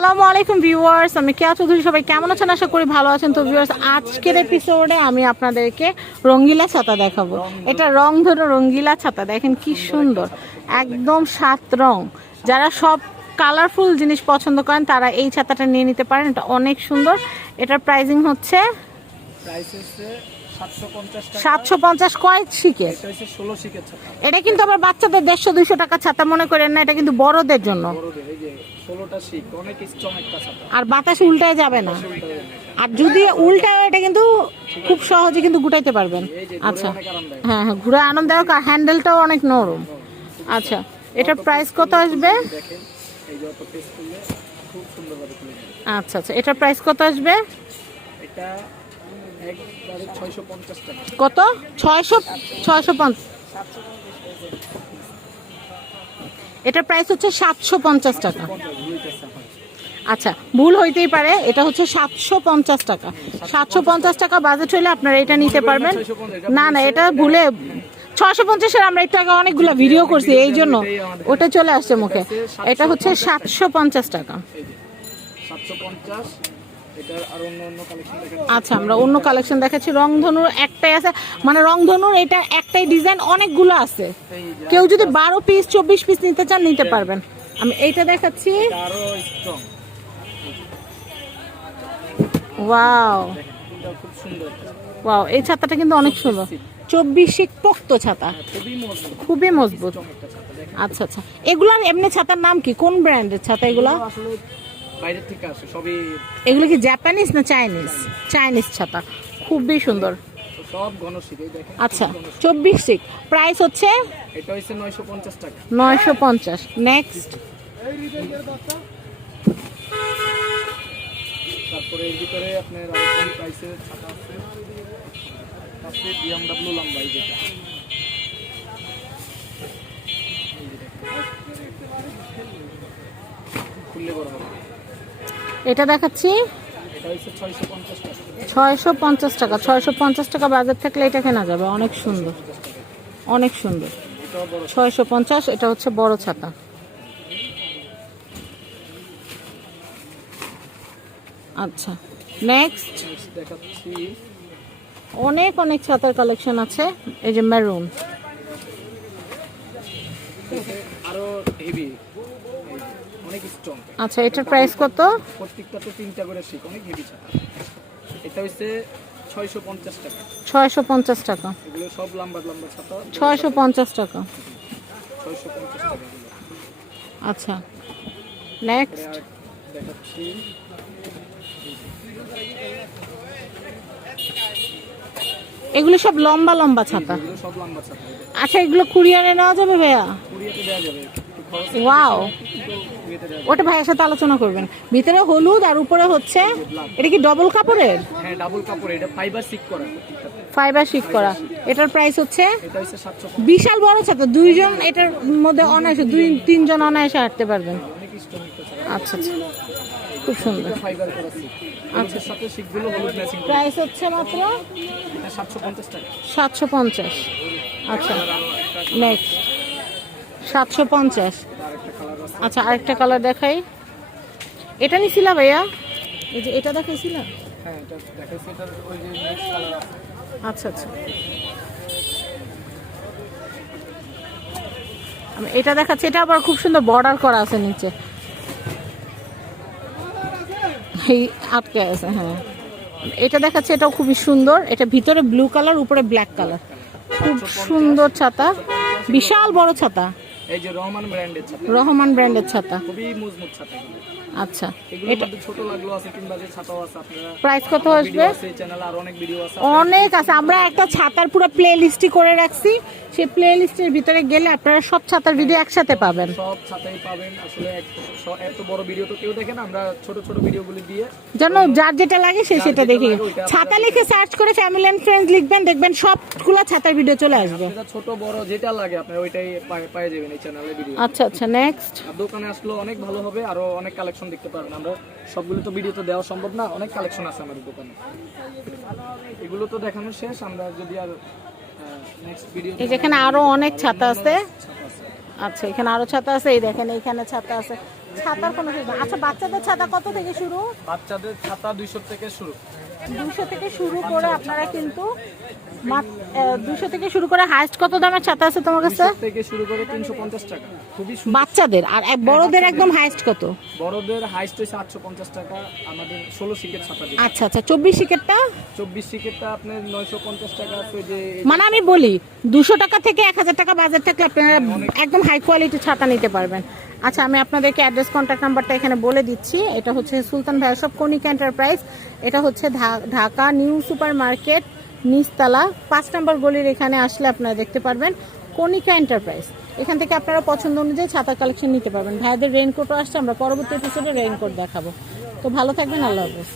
আসসালামু আলাইকুম ভিউয়ার্স, আমি কেয়া চৌধুরী, সবাই কেমন আছেন? আশা করি ভালো আছেন। তো ভিউয়ার্স, আজকের এপিসোডে আমি আপনাদেরকে রঙ্গিলা ছাতা দেখাবো। এটা রং ধরো রঙ্গিলা ছাতা, দেখেন কি সুন্দর। একদম সাত রং। যারা সব কালারফুল জিনিস পছন্দ করেন, তারা এই ছাতাটা নিয়ে নিতে পারেন। এটা অনেক সুন্দর। এটার প্রাইজিং হচ্ছে হচ্ছে সাতশো পঞ্চাশ কয় শিকের? এটা কিন্তু আবার বাচ্চাদের দেড়শো দুইশো টাকা ছাতা মনে করেন না এটা কিন্তু বড়দের জন্য। আর বাতাস উল্টায় যাবে না। আর যদি এটা কিন্তু খুব সহজে কিন্তু গুটাইতে পারবেন। আচ্ছা। হ্যাঁ হ্যাঁ ঘুরে আনন্দদায়ক আর হ্যান্ডেলটাও অনেক নরম। আচ্ছা এটার প্রাইস কত আসবে? আচ্ছা আচ্ছা এটার প্রাইস কত আসবে? এটা কত? ছয়শো ছয়শো পঞ্চাশ। প্রাইস হচ্ছে সাতশো পঞ্চাশ টাকা। আচ্ছা ভুল হইতেই পারে, এটা হচ্ছে সাতশো পঞ্চাশ টাকা। সাতশো পঞ্চাশ টাকা বাজেট হলে আপনারা এটা নিতে পারবেন। না না, এটা ভুলে ছশো পঞ্চাশের আমরা একটু আগে অনেকগুলো ভিডিও করছি, এই জন্য ওটা চলে আসছে মুখে। এটা হচ্ছে সাতশো পঞ্চাশ টাকা। সাতশো পঞ্চাশ আচ্ছা আমরা অন্য কালেকশন দেখাচ্ছি। রংধনুর একটাই আছে। মানে রংধনুর এটা একটাই ডিজাইন অনেকগুলো আছে। কেউ যদি বারো পিস চব্বিশ পিস নিতে চান নিতে পারবেন। আমি এইটা দেখাচ্ছি। ওয়াও ওয়াও এই ছাতাটা কিন্তু অনেক সুন্দর। চব্বিশ পোক্ত ছাতা। খুবই মজবুত। খুবই মজবুত। আচ্ছা আচ্ছা। এগুলার এমনি ছাতার নাম কি? কোন ব্র্যান্ডের ছাতা এগুলো? বাইরের থেকে আসে সবই এগুলো কি জাপানিজ না চাইনিজ চাইনিজ ছাতা। খুবই সুন্দর। সব শীত দেখেন আচ্ছা চব্বিশ শিক প্রাইস হচ্ছে? এটা হচ্ছে নয়শো পঞ্চাশ টাকা। নয়শো পঞ্চাশ। নেক্সট তারপরে এর ভিতরে আপনার প্রাইসের ছাতা আছে। আছে বিএমডব্লিউ লম্বাই যেটা। খুললে বড় হবে। এটা দেখাচ্ছি। ছয়শো পঞ্চাশ টাকা, ছয়শো পঞ্চাশ টাকা বাজার থাকলে এটা কেনা যাবে, অনেক সুন্দর অনেক সুন্দর। ছয়শো পঞ্চাশ, এটা হচ্ছে বড় ছাতা। আচ্ছা নেক্সট অনেক অনেক ছাতার কালেকশন আছে, এই যে হেভি অনেক স্ট্রং আচ্ছা এটার প্রাইস কত? প্রত্যেকটাতে তিনটা করে অনেক হেভি ছাতা এটা হচ্ছে ছয়শো পঞ্চাশ টাকা। ছয়শো পঞ্চাশ টাকা। এগুলো সব লম্বা লম্বা ছাতা। ছয়শো পঞ্চাশ টাকা। ছয়শো পঞ্চাশ টাকা। আচ্ছা নেক্সট দেখাচ্ছি। এগুলো সব লম্বা লম্বা ছাতা। সব লম্বা ছাতা। আচ্ছা এগুলো কুরিয়ারে নেওয়া যাবে ভাইয়া? দেওয়া যাবে। ওয়াও ওটা ভাইয়ের সাথে আলোচনা করবেন। ভিতরে হলুদ আর উপরে হচ্ছে এটা কি ডবল কাপড়ের? হ্যাঁ ডাবল কাপড় এটা ফাইবার সিক করা। ফাইবার শিক করা। এটার প্রাইস হচ্ছে বিশাল বড় ছাতা। দুইজন এটার মধ্যে অনায়াসে দুই তিনজন অনায়াসে হাঁটতে পারবেন। আচ্ছা আচ্ছা। খুব সুন্দর। সিক আচ্ছা। প্রাইস হচ্ছে মাত্র সাতশো পঞ্চাশ আচ্ছা। নেক্সট সাতশো পঞ্চাশ। আচ্ছা আরেকটা কালার দেখাই। এটা নিছিলা ভাইয়া? এই যে এটা দেখাইছিলা? হ্যাঁ আচ্ছা আচ্ছা। আমি এটা দেখাচ্ছি এটা আবার খুব সুন্দর বর্ডার করা আছে নিচে। এই আটকে আছে হ্যাঁ। এটা দেখাচ্ছে এটাও খুবই সুন্দর। এটা ভিতরে ব্লু কালার উপরে ব্ল্যাক কালার খুব সুন্দর ছাতা। বিশাল বড় ছাতা। এই যে রহমান ব্র্যান্ডের ছাতা। রহমান ব্র্যান্ডের ছাতা। খুবই মজবুত ছাতা আচ্ছা। এটা ছোট লাগল আছে কিংবা যে ছাতাও আছে আপনারা প্রাইস কত আসবে? চ্যানেল আর অনেক ভিডিও আছে। অনেক আছে। আমরা একটা ছাতার পুরো প্লে লিস্টই করে রাখছি। সেই প্লে লিস্টের ভিতরে গেলে আপনারা সব ছাতার ভিডিও একসাথে পাবেন। সব ছাতাই পাবেন। আসলে এত বড় ভিডিও তো কেউ দেখে না। আমরা ছোট ছোট ভিডিওগুলি দিয়ে যেন যার যেটা লাগে সে সেটা দেখে। ছাতা লিখে সার্চ করে ফ্যামিলি এন্ড ফ্রেন্ডস লিখবেন দেখবেন সবগুলো ছাতার ভিডিও চলে আসবে। যেটা ছোট বড় যেটা লাগে আপনার ওইটাই পেয়ে যাবেন এই চ্যানেলে ভিডিও আচ্ছা আচ্ছা নেক্সট আর দোকানে আসলে অনেক ভালো হবে আরও অনেক কালেকশন দেখতে পারবেন। আমরা সবগুলো তো ভিডিও তো দেওয়া সম্ভব না অনেক কালেকশন আছে আমাদের দোকানে। এগুলো তো দেখানো শেষ আমরা যদি আর এই যেখানে আরও অনেক ছাতা আছে। আচ্ছা এখানে আরও ছাতা আছে। এই দেখেন এইখানে ছাতা আছে। ছাতার কোনো। আচ্ছা বাচ্চাদের ছাতা কত থেকে শুরু? বাচ্চাদের ছাতা দুইশো থেকে শুরু। দুশো থেকে শুরু করে আপনারা কিন্তু দুশো থেকে শুরু করে হাইস্ট কত দামের ছাতা আছে তোমার কাছে? থেকে শুরু করে তিনশো পঞ্চাশ টাকা। বাচ্চাদের? আর এক বড়দের একদম হাইস্ট কত? বড়দের হাইস্ট হয়েছে আটশো পঞ্চাশ টাকা আমাদের ষোলো সিকেট দিয়ে আচ্ছা আচ্ছা চব্বিশ সিকেটটা? চব্বিশ সিকেটটা আপনার নয়শো পঞ্চাশ টাকা আছে যে মানে আমি বলি দুশো টাকা থেকে এক হাজার টাকা বাজার থাকলে আপনারা একদম হাই কোয়ালিটি ছাতা নিতে পারবেন। আচ্ছা আমি আপনাদেরকে অ্যাড্রেস কন্ট্যাক্ট নাম্বারটা এখানে বলে দিচ্ছি। এটা হচ্ছে সুলতান ভাইসব কনিকা এন্টারপ্রাইজ এটা হচ্ছে ঢাকা নিউ সুপার মার্কেট নিচতলা পাঁচ নম্বর গলির এখানে আসলে আপনারা দেখতে পারবেন। কনিকা এন্টারপ্রাইজ এখান থেকে আপনারা পছন্দ অনুযায়ী ছাতা কালেকশন নিতে পারবেন। ভাইয়াদের রেইনকোটও আসছে, আমরা পরবর্তী এপিসোডে রেইনকোট দেখাবো। তো ভালো থাকবেন, আল্লাহ হাফেজ।